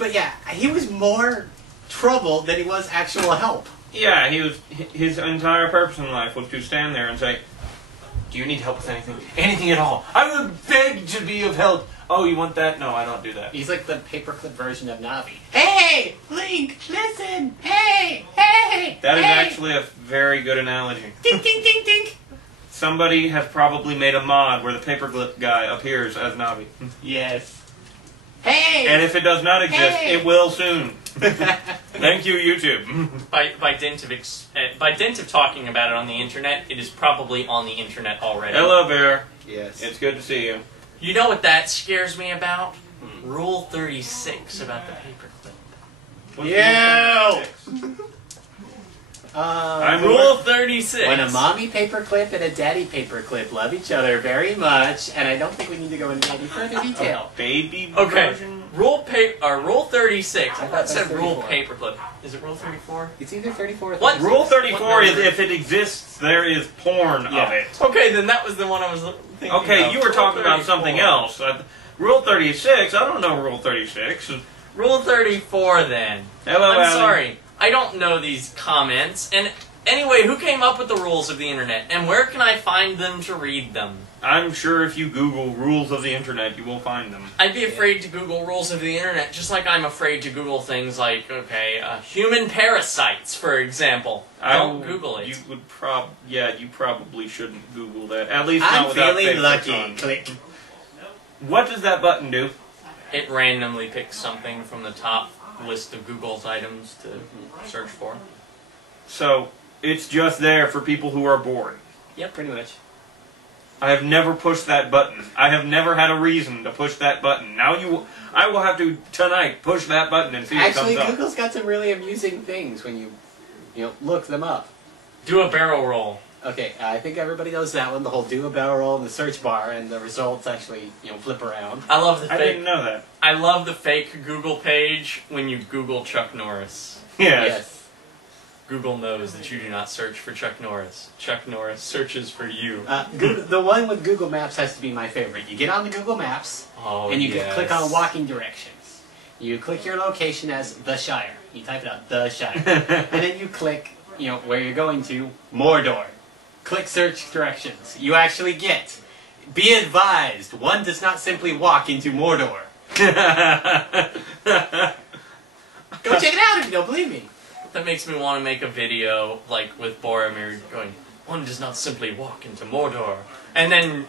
But yeah, he was more trouble than he was actual help. Yeah, his entire purpose in life was to stand there and say, "Do you need help with anything? Anything at all? I would beg to be of help." Oh, you want that? No, I don't do that. He's like the paperclip version of Navi. Hey, Link, listen. Hey, hey. That is actually a very good analogy. Ding, ding, ding, ding. Somebody has probably made a mod where the paperclip guy appears as Navi. Yes. Hey. And if it does not exist, it will soon. Thank you, YouTube. By dint of talking about it on the internet, it is probably on the internet already. Hello, Bear. Yes. It's good to see you. You know what that scares me about? Rule 36 about the paperclip. Yeah. Rule 36. When a mommy paperclip and a daddy paperclip love each other very much, and I don't think we need to go into any further detail. Baby Okay. version? Rule 36. I thought it said rule 34. paperclip. Is it rule 34? It's either 34 or 36. What? Rule 34 What is number? if it exists, there is porn of it. Okay, then that was the one I was thinking Okay, of. you were Rule talking about 34. something else. Rule 36, I don't know Rule 36. Rule 34 then. Hello, I'm Allie. sorry. I don't know these comments. And anyway, who came up with the rules of the internet? And where can I find them to read them? I'm sure if you Google rules of the internet, you will find them. I'd be afraid to Google rules of the internet, just like I'm afraid to Google things like, okay, human parasites, for example. Don't Google it. You would you probably shouldn't Google that. At least I'm not without feeling Facebook lucky. on. Click. What does that button do? It randomly picks something from the top list of Google's items to search for. So, it's just there for people who are bored. Yep, pretty much. I have never pushed that button. I have never had a reason to push that button. Now I will have to, tonight, push that button and see what Actually, comes up. Google's got some really amusing things when you look them up. Do a barrel roll. Okay, I think everybody knows that one. The whole do a barrel roll in the search bar, and the results actually, flip around. I love the I fake. didn't know that. I love the fake Google page when you Google Chuck Norris. Yes. Google knows that you do not search for Chuck Norris. Chuck Norris searches for you. The one with Google Maps has to be my favorite. You get on the Google Maps, and you can click on walking directions. You click your location as the Shire. You type it out, the Shire. And then you click, where you're going to, Mordor. Click search directions. You actually get, be advised, one does not simply walk into Mordor. Go check it out if you don't believe me. That makes me want to make a video, like, with Boromir going, one does not simply walk into Mordor. And then,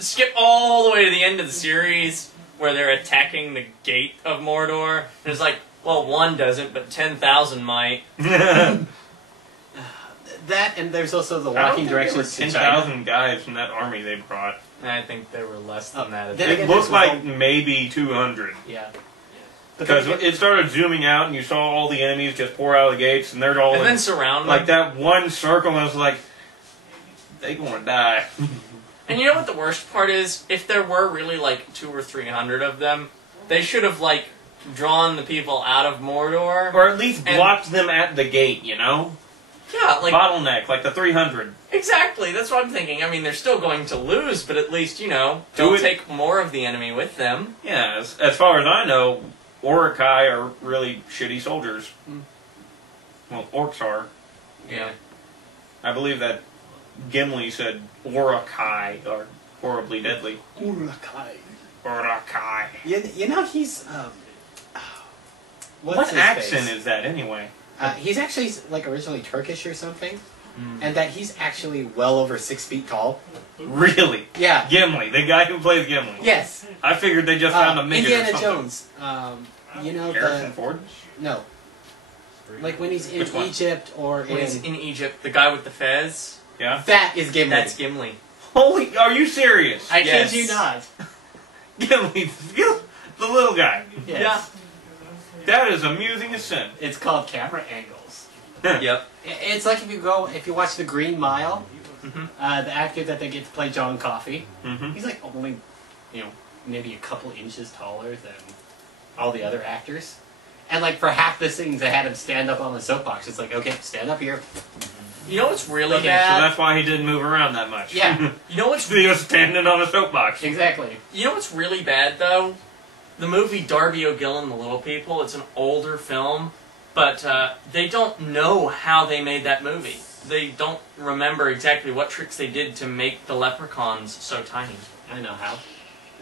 skip all the way to the end of the series, where they're attacking the gate of Mordor. And it's like, well, one doesn't, but 10,000 might. That, and there's also the I don't walking think there were directions to China. 10,000 guys from that army they brought. And I think there were less than that. Then It again, looked there's like maybe 200. Yeah. Because it started zooming out and you saw all the enemies just pour out of the gates and they're all And in, then surround like them. that one circle and I was like, they gonna die. And you know what the worst part is? If there were really, 200 or 300 of them, they should have, drawn the people out of Mordor. Or at least blocked them at the gate, Yeah, bottleneck, like the 300. Exactly, that's what I'm thinking. I mean, they're still going to lose, but at least, they'll take more of the enemy with them. Yeah, as far as I know, Orokai are really shitty soldiers. Well, orcs are. Yeah. I believe that Gimli said Orokai are horribly deadly. Urakai. Orokai. He's, What accent is that, anyway? He's actually, originally Turkish or something. And that he's actually well over 6 feet tall. Really? Yeah. Gimli, the guy who plays Gimli. Yes. I figured they just found a midget or Indiana something. Jones. Harrison Ford? No. Like when he's in Which one? Egypt or When he's in Egypt, the guy with the fez, Yeah. That is Gimli. that's Gimli. Holy, are you serious? I Yes. kid you not. Gimli, the little guy. Yes. That is amusing as sin. It's called camera angles. Yep. It's like if you watch The Green Mile, the actor that they get to play John Coffey, he's only, maybe a couple inches taller than all the other actors. And for half the scenes they had him stand up on the soapbox. It's like, okay, stand up here. You know what's really So bad? that's why he didn't move around that much. Yeah. You know what's He was standing on a soapbox. Exactly. You know what's really bad though? the movie Darby O'Gill and the Little People. It's an older film, but they don't know how they made that movie. They don't remember exactly what tricks they did to make the leprechauns so tiny. I know how.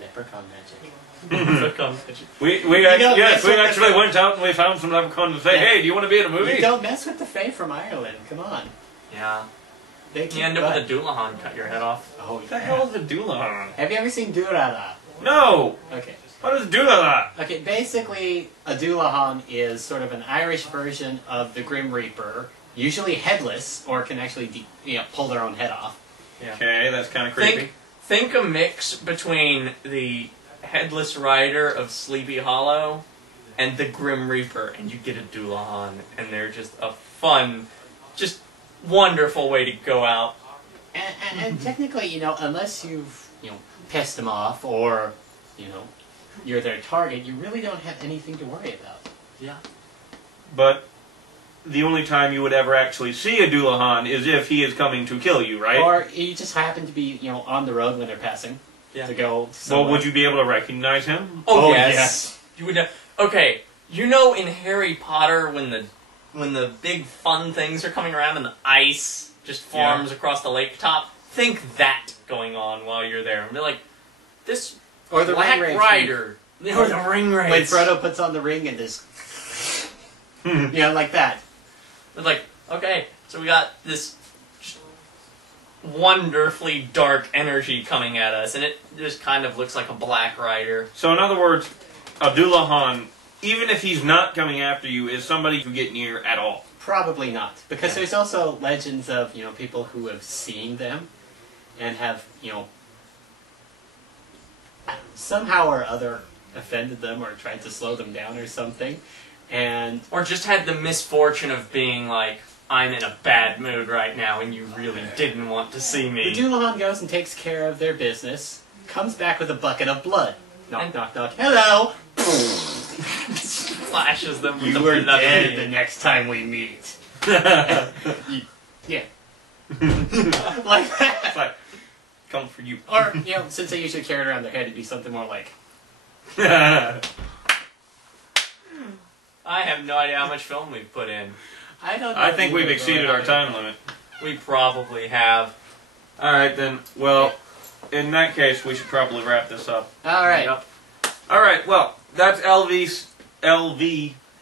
Leprechaun magic. Leprechaun magic. We actually went out and we found some leprechauns to say, hey, do you want to be in a movie? You don't mess with the Fae from Ireland. Come on. Yeah. They you end up with a Doulahan, cut your head off. Oh, what the hell is a Doulahan? Have you ever seen Durara? No! Okay. What is Doulahan? Okay, basically, a Doulahan is sort of an Irish version of the Grim Reaper, usually headless, or can actually pull their own head off. Yeah. Okay, that's kind of creepy. Think a mix between the Headless Rider of Sleepy Hollow and the Grim Reaper, and you get a Doulahan, and they're just a fun, just wonderful way to go out. And technically, unless you've, pissed them off, or, you're their target, you really don't have anything to worry about. Yeah. But the only time you would ever actually see a Doulahan is if he is coming to kill you, right? Or you just happen to be, on the road when they're passing. Yeah. To go somewhere. Well, would you be able to recognize him? Oh yes. You would know. Okay, in Harry Potter when the big fun things are coming around and the ice just forms across the lake top, think that going on while you're there. And be like, this or the Black ring Rider. Or the ring race. When Frodo puts on the ring and this... like that. It's like, okay, so we got this wonderfully dark energy coming at us, and it just kind of looks like a Black Rider. So in other words, a Doulahan, even if he's not coming after you, is somebody to get near at all. Probably not. Because there's also legends of, people who have seen them and have, somehow or other offended them or tried to slow them down or something. And or just had the misfortune of being like, I'm in a bad mood right now and you really didn't want to see me. The Doulahan goes and takes care of their business, comes back with a bucket of blood. Knock, knock, knock. Hello! Flashes them with you the were blood. dead the next time we meet. Yeah. Like that. It's like, come for you. Or, since they usually carry it around their head, it'd be something more like... I have no idea how much film we've put in. I don't know. I think we've exceeded our time limit. We probably have. Alright then, well, in that case, we should probably wrap this up. Alright. Yep. Alright, well, that's LV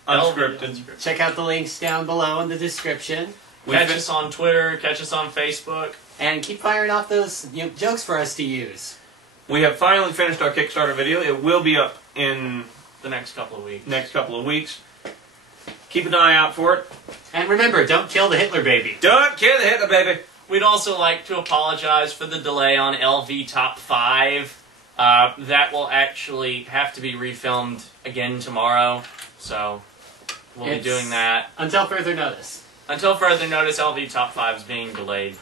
Unscripted. Check out the links down below in the description. Catch us on Twitter, catch us on Facebook. And keep firing off those jokes for us to use. We have finally finished our Kickstarter video. It will be up in the next couple of weeks. Keep an eye out for it. And remember, don't kill the Hitler baby. Don't kill the Hitler baby. We'd also like to apologize for the delay on LV Top 5. That will actually have to be refilmed again tomorrow. So we'll be doing that. Until further notice. Until further notice, LV Top 5 is being delayed.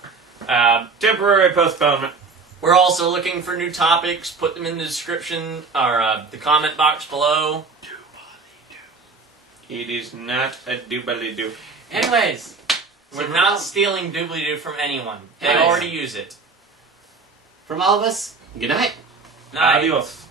Temporary postponement. We're also looking for new topics. Put them in the description or the comment box below. It is not a doobly-doo. Anyways. We're not stealing doobly-doo from anyone. They Anyways. already use it. From all of us, good night. Night. Adios.